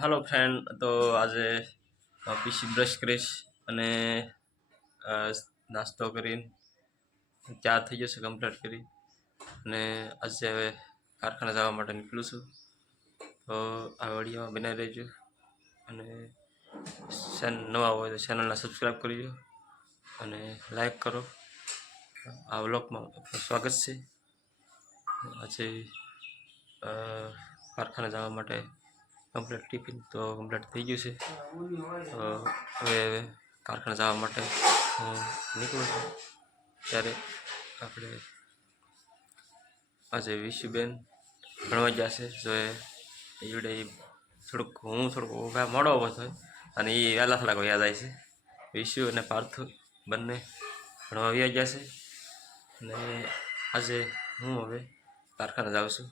Hello friend. तो आज PC brush करीश અને નાસ્તો કરીને ચા થઈ જશે કમ્પ્લીટ કરી અને આજે હવે કારખાને જવા માટે નીકળું છું। તો આ વિડીયોમાં બનાવી રહેજો અને નવા હોય તો ચેનલને સબસ્ક્રાઈબ કરજો અને લાઈક કરો। આ વ્લોગમાં સ્વાગત છે। આજે કારખાને જવા માટે કમ્પ્લીટ ટિફિન તો કમ્પ્લીટ થઈ ગયું છે। તો હવે કારખાને જવા માટે હું નીકળું છું। ત્યારે આપણે આજે વિશુબેન ભણવા ગયા છે। જો એ જોડે થોડુંક મોડો ઊભો થયો અને એ વહેલા થોડાક યાદ આવે છે। વિશુ અને પાર્થુ બંને ભણવા આવ્યા ગયા છે અને આજે હું હવે કારખાને જાઉં છું।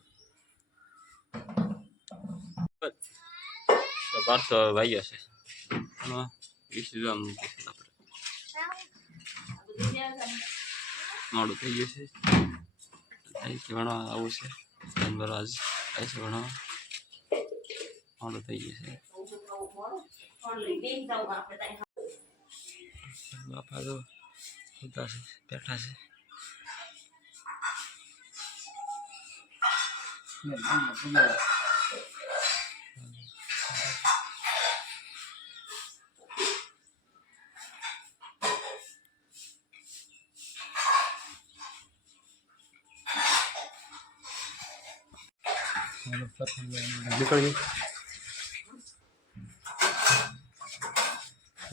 તો પાર્થુ ભાઈઓ છે વિશુ આમ મોડું થઈ ગયું છે। ભણવા આવું છે આજ આવે છે ભણવા મોડું થઈ ગયું છે। બાપા તો બેઠા છે। નીકળીએ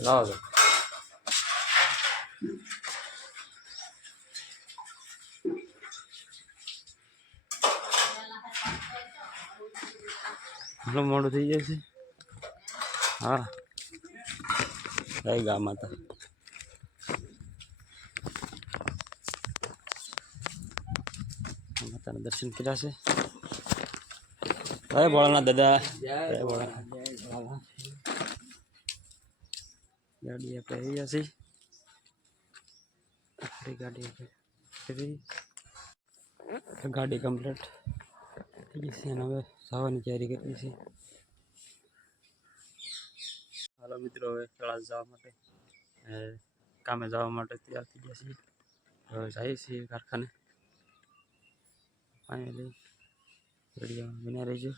લાવો તો ઘણું મોડું થઈ જાય છે। હા જય ગા માતા। માતાના દર્શન કર્યા છે। જય ભોળાનાથ દાદા જય ભોળાનાથ। ગાડી આપણે આવી ગયા છીએ। આપણી ગાડી ગાડી કમ્પ્લીટ થઈ ગઈ છે અને હવે જવાની તૈયારી કરી છે। હાલો મિત્રો, હવે ક્લાસ જવા માટે કામે જવા માટે તૈયાર થઈ ગયા છીએ। હવે જઈએ છીએ કારખાને। ફાઇનલી વિડીયોમાં બન્યા રહેજો।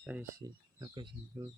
જઈએ છીએ લોકેશન જોઈ।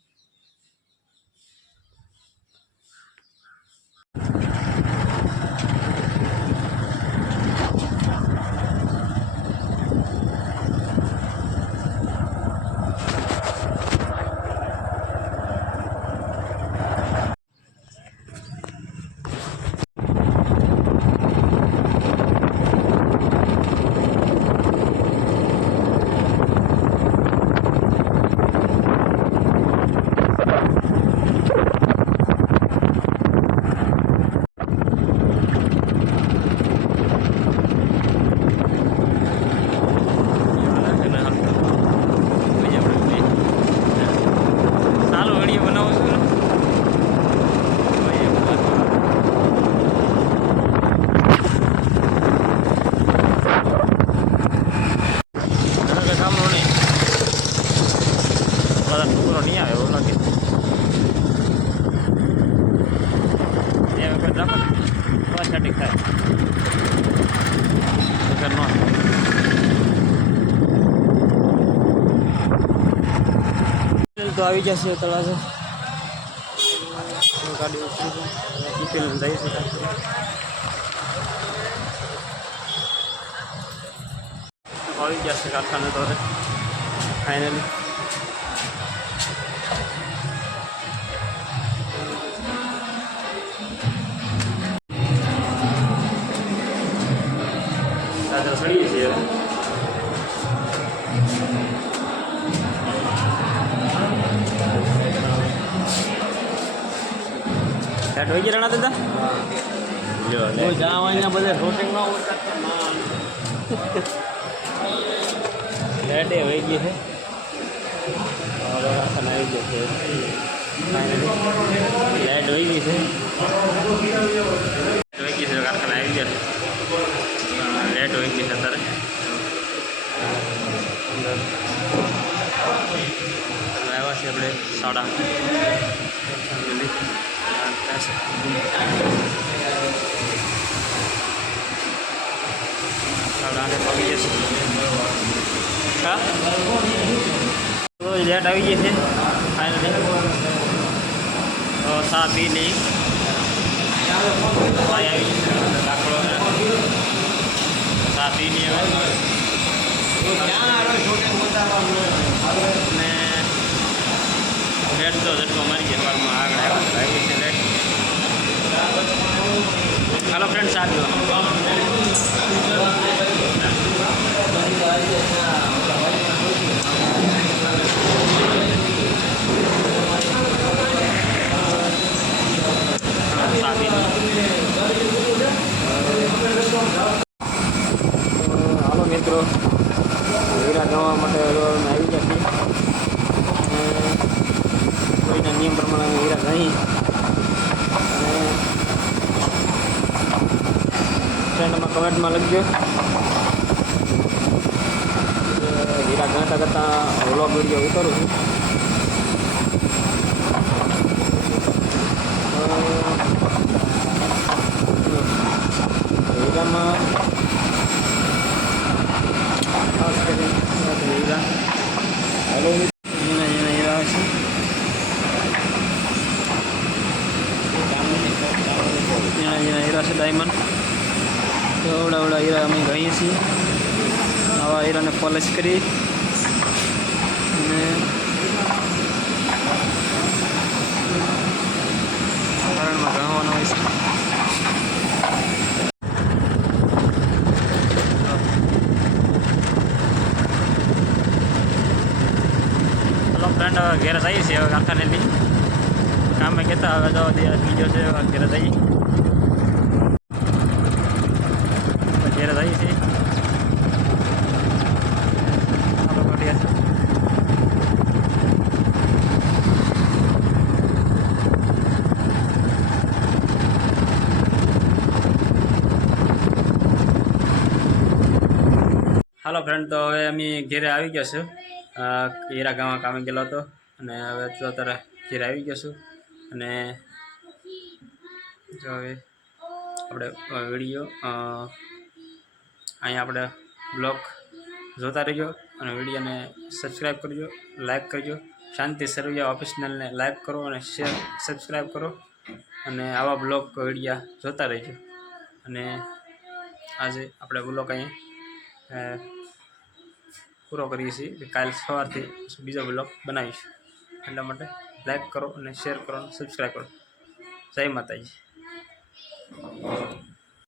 नहीं आए वो लगे तो આવી જશે તળાજે ગાડી ઉતરી ટિફિન લઈ છે। આવી જશે કારખાને તો ફાઇનલી સળીએ છીએ। સેટ હોય ગયા દાદા જવાના બધે શૂટિંગમાં લેટ હોય ગઈ છે। આવી જશે ફાઇનલી લેટ હોય ગઈ છે। કારખાને આવી ગયા લેટ હોય ગઈ છે અત્યારે। આવ્યા આપણે 8:30 પગી જશે. હા તો લેટ આવી ગઈ છે ફાઇનલી. તો ચા પી લઈ આવી દાખલો ચા પી લઈ હવે. ને લેટ તો ઝટકો મારી ગયા પારમાં આગળ આવ્યા આવી છે લેટ. હાલો ફ્રેન્ડ ચા પીવા. હાલો મિત્રો, હીરા ગણવા માટે આવી ગયા છીએ. કોઈના નિયમ પ્રમાણે અમે હીરા ગણી અને ફ્રેન્ડમાં કમેન્ટમાં લખજો. હીરા ગણતા કરતાં વ્લોગ વિડીયો ઉતારું છું. હીરામાં ખાસ કરીને હીરા હેલો ઝીણા હીરા છે. ઝીણા હીરા છે ડાયમંડ. તો અવડા હીરા અમે ગણીએ છીએ. આવા હીરાને પોલિશ કરી અને હરણમાં ગણવાનો હોય છે. હલો ફ્રેન્ડ, હવે ઘેર જઈએ છીએ. હવે કારખાને લઈ કામે કહેતા હવે તો બીજો છે ઘેર જઈએ. ઘેર જઈએ છીએ. હાલો ફ્રેન્ડ, તો હવે અમે ઘેરે આવી ગયા છું. હીરા ગામમાં કામે ગયેલો હતો અને હવે તો અત્યારે ઘેરે આવી ગયો છું. અને જો હવે આપણે વિડીયો અહીંયા આપણે બ્લોગ જોતા રહીજો અને વિડીયોને સબસ્ક્રાઈબ કરજો, લાઈક કરજો. શાંતિ સરવૈયા ઓફિશિયલને લાઈક કરો અને શેર સબસ્ક્રાઈબ કરો અને આવા બ્લોગ વિડીયા જોતા રહેજો. અને આજે આપણે બ્લોગ અહીંયા પૂરો કરીએ છીએ. કાલ સવારથી બીજો બ્લોગ બનાવીશું. એટલા માટે લાઈક કરો અને શેર કરો અને સબસ્ક્રાઈબ કરો. જય માતાજી.